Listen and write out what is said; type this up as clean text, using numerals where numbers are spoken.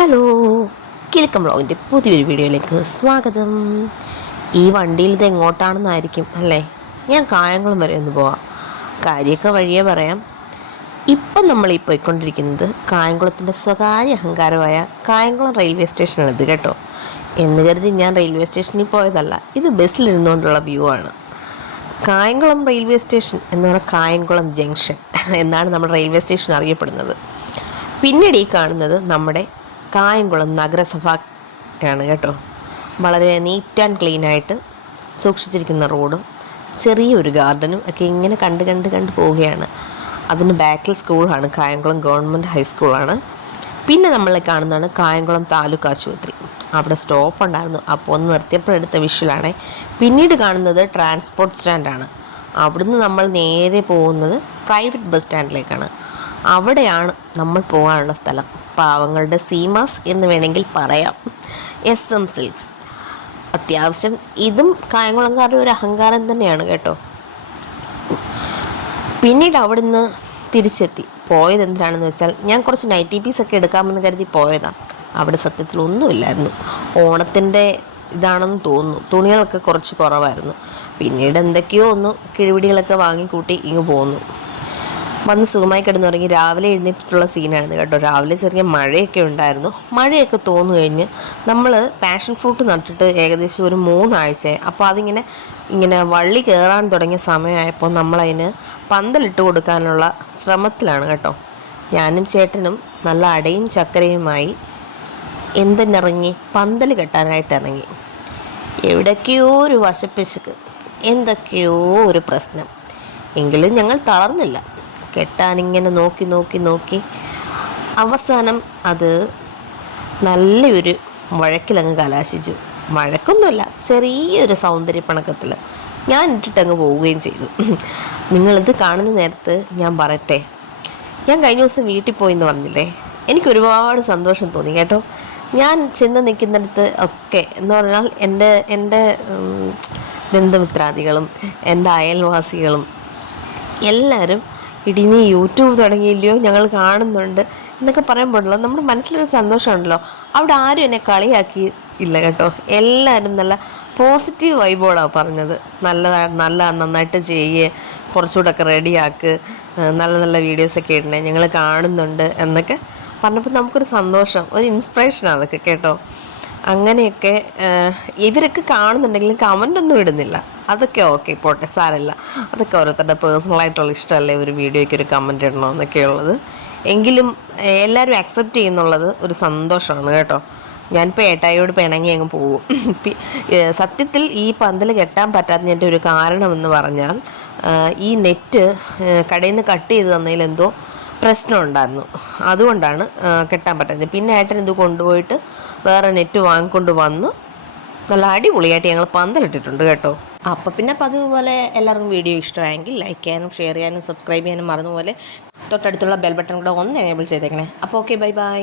Hello, Kilukkam വ്ളോഗിൻ്റെ പുതിയൊരു വീഡിയോയിലേക്ക് സ്വാഗതം. ഈ വണ്ടിയിൽ ഇത് എങ്ങോട്ടാണെന്നായിരിക്കും അല്ലേ? ഞാൻ കായംകുളം വരെ ഒന്ന് പോവാം. കാര്യമൊക്കെ വഴിയേ പറയാം. ഇപ്പം നമ്മൾ ഈ പോയിക്കൊണ്ടിരിക്കുന്നത് കായംകുളത്തിൻ്റെ സ്വകാര്യ അഹങ്കാരമായ കായംകുളം റെയിൽവേ സ്റ്റേഷനാണിത് കേട്ടോ. എന്ന് കരുതി ഞാൻ റെയിൽവേ സ്റ്റേഷനിൽ പോയതല്ല, ഇത് ബസ്സിലിരുന്നുകൊണ്ടുള്ള വ്യൂ ആണ്. കായംകുളം റെയിൽവേ സ്റ്റേഷൻ എന്ന് പറഞ്ഞാൽ കായംകുളം ജംഗ്ഷൻ എന്നാണ് നമ്മുടെ റെയിൽവേ സ്റ്റേഷൻ അറിയപ്പെടുന്നത്. പിന്നീട് ഈ കാണുന്നത് നമ്മുടെ കായംകുളം നഗരസഭയാണ് കേട്ടോ. വളരെ നീറ്റ് ആൻഡ് ക്ലീനായിട്ട് സൂക്ഷിച്ചിരിക്കുന്ന റോഡും ചെറിയൊരു ഗാർഡനും ഒക്കെ ഇങ്ങനെ കണ്ട് പോവുകയാണ്. അതിന് ബാക്കിൽ സ്കൂളാണ്, കായംകുളം ഗവൺമെൻറ് ഹൈസ്കൂളാണ്. പിന്നെ നമ്മൾ കാണുന്നതാണ് കായംകുളം താലൂക്ക് ആശുപത്രി. അവിടെ സ്റ്റോപ്പ് ഉണ്ടായിരുന്നു, അപ്പോൾ ഒന്ന് നിർത്തിയപ്പോഴെടുത്ത വിഷ്വലാണ്. പിന്നീട് കാണുന്നത് ട്രാൻസ്പോർട്ട് സ്റ്റാൻഡാണ്. അവിടുന്ന് നമ്മൾ നേരെ പോകുന്നത് പ്രൈവറ്റ് ബസ് സ്റ്റാൻഡിലേക്കാണ്. അവിടെയാണ് നമ്മൾ പോകാനുള്ള സ്ഥലം. പാവങ്ങളുടെ സീമാസ് എന്ന് വേണമെങ്കിൽ പറയാം. SM സിൽക്സ് അത്യാവശ്യം ഇതും കായംകുളംകാരുടെ ഒരു അഹങ്കാരം തന്നെയാണ് കേട്ടോ. പിന്നീട് അവിടുന്ന് തിരിച്ചെത്തി. പോയത് എന്തിനാണെന്ന് വെച്ചാൽ ഞാൻ കുറച്ച് നൈറ്റി പീസൊക്കെ എടുക്കാമെന്ന് കരുതി പോയതാണ്. അവിടെ സത്യത്തിൽ ഒന്നുമില്ലായിരുന്നു. ഓണത്തിൻ്റെ ഇതാണെന്ന് തോന്നുന്നു, തുണികളൊക്കെ കുറച്ച് കുറവായിരുന്നു. പിന്നീട് എന്തൊക്കെയോ ഒന്ന് കിഴിപിടികളൊക്കെ വാങ്ങിക്കൂട്ടി ഇങ്ങ് പോന്നു. വന്ന് സുഖമായി കിടന്നുറങ്ങി. രാവിലെ എഴുന്നേറ്റിട്ടുള്ള സീനായിരുന്നു കേട്ടോ. രാവിലെ ചെറിയ മഴയൊക്കെ ഉണ്ടായിരുന്നു. മഴയൊക്കെ തോന്നു കഴിഞ്ഞ് നമ്മൾ പാഷൻ ഫ്രൂട്ട് നട്ടിട്ട് ഏകദേശം ഒരു 3 ആഴ്ചയായി. അപ്പോൾ ഇങ്ങനെ വള്ളി കയറാൻ തുടങ്ങിയ സമയമായപ്പോൾ നമ്മളതിന് പന്തലിട്ട് കൊടുക്കാനുള്ള ശ്രമത്തിലാണ് കേട്ടോ. ഞാനും ചേട്ടനും നല്ല അടയും ചക്കരയുമായി എന്തിനിറങ്ങി, പന്തൽ കെട്ടാനായിട്ട് ഇറങ്ങി. എവിടേക്കോ ഒരു വശപ്പിശക്ക്, എന്തൊക്കെയോ ഒരു പ്രശ്നം. എങ്കിലും ഞങ്ങൾ തളർന്നില്ല. കെട്ടാനിങ്ങനെ നോക്കി അവസാനം അത് നല്ലൊരു വഴക്കിലങ്ങ് കലാശിച്ചു. വഴക്കൊന്നുമില്ല, ചെറിയൊരു സൗന്ദര്യപ്പണക്കത്തിൽ ഞാൻ ഇട്ടിട്ടങ്ങ് പോവുകയും ചെയ്തു. നിങ്ങളിത് കാണുന്ന നേരത്ത് ഞാൻ പറയട്ടെ, ഞാൻ കഴിഞ്ഞ ദിവസം വീട്ടിൽ പോയി എന്ന് പറഞ്ഞില്ലേ, എനിക്കൊരുപാട് സന്തോഷം തോന്നി കേട്ടോ. ഞാൻ ചെന്ന് നിൽക്കുന്നിടത്ത് ഒക്കെ എന്ന് പറഞ്ഞാൽ എൻ്റെ ബന്ധുമിത്രാദികളും എൻ്റെ അയൽവാസികളും എല്ലാവരും ഇടിഞ്ഞ് യൂട്യൂബ് തുടങ്ങിയില്ലയോ, ഞങ്ങൾ കാണുന്നുണ്ട് എന്നൊക്കെ പറയുമ്പോഴല്ലോ നമ്മുടെ മനസ്സിലൊരു സന്തോഷമുണ്ടല്ലോ. അവിടെ ആരും എന്നെ കളിയാക്കി ഇല്ല കേട്ടോ. എല്ലാവരും നല്ല പോസിറ്റീവ് വൈബോടാണ് പറഞ്ഞത്. നന്നായിട്ട് ചെയ്യുക, കുറച്ചുകൂടെ ഒക്കെ റെഡിയാക്ക്, നല്ല വീഡിയോസൊക്കെ ഇടണേ, ഞങ്ങൾ കാണുന്നുണ്ട് എന്നൊക്കെ പറഞ്ഞപ്പോൾ നമുക്കൊരു സന്തോഷം, ഒരു ഇൻസ്പിറേഷനാണ് അതൊക്കെ കേട്ടോ. അങ്ങനെയൊക്കെ ഇവരൊക്കെ കാണുന്നുണ്ടെങ്കിലും കമൻ്റൊന്നും ഇടുന്നില്ല. അതൊക്കെ ഓക്കെ, പോട്ടെ, സാരമില്ല. അതൊക്കെ ഓരോരുത്തരുടെ പേഴ്സണലായിട്ടുള്ള ഇഷ്ടമല്ലേ ഒരു വീഡിയോയ്ക്ക് ഒരു കമൻ്റ് ഇടണമെന്നൊക്കെ ഉള്ളത്. എങ്കിലും എല്ലാവരും അക്സെപ്റ്റ് ചെയ്യുന്നുള്ളത് ഒരു സന്തോഷമാണ് കേട്ടോ. ഞാനിപ്പോൾ ഏട്ടായിയോട് പിണങ്ങി അങ്ങ് പോകും. സത്യത്തിൽ ഈ പന്തൽ കെട്ടാൻ പറ്റാത്തതിൻ്റെ ഒരു കാരണമെന്ന് പറഞ്ഞാൽ ഈ നെറ്റ് കടയിൽ നിന്ന് കട്ട് ചെയ്ത് തന്നതിൽ എന്തോ പ്രശ്നം ഉണ്ടായിരുന്നു. അതുകൊണ്ടാണ് കെട്ടാൻ പറ്റുന്നത്. പിന്നെ ഏട്ടൻ ഇത് കൊണ്ടുപോയിട്ട് വേറെ നെറ്റ് വാങ്ങിക്കൊണ്ട് വന്ന് നല്ല അടിപൊളിയായിട്ട് ഞങ്ങൾ പന്തലിട്ടിട്ടുണ്ട് കേട്ടോ. അപ്പോൾ പിന്നെ അതുപോലെ എല്ലാവർക്കും വീഡിയോ ഇഷ്ടമായെങ്കിൽ ലൈക്ക് ചെയ്യാനും ഷെയർ ചെയ്യാനും സബ്സ്ക്രൈബ് ചെയ്യാനും മറന്നുപോലെ തൊട്ടടുത്തുള്ള ബെൽ ബട്ടൺ കൂടെ ഒന്ന് എനേബിൾ ചെയ്തേക്കണേ. അപ്പോൾ ഓക്കെ, ബൈ.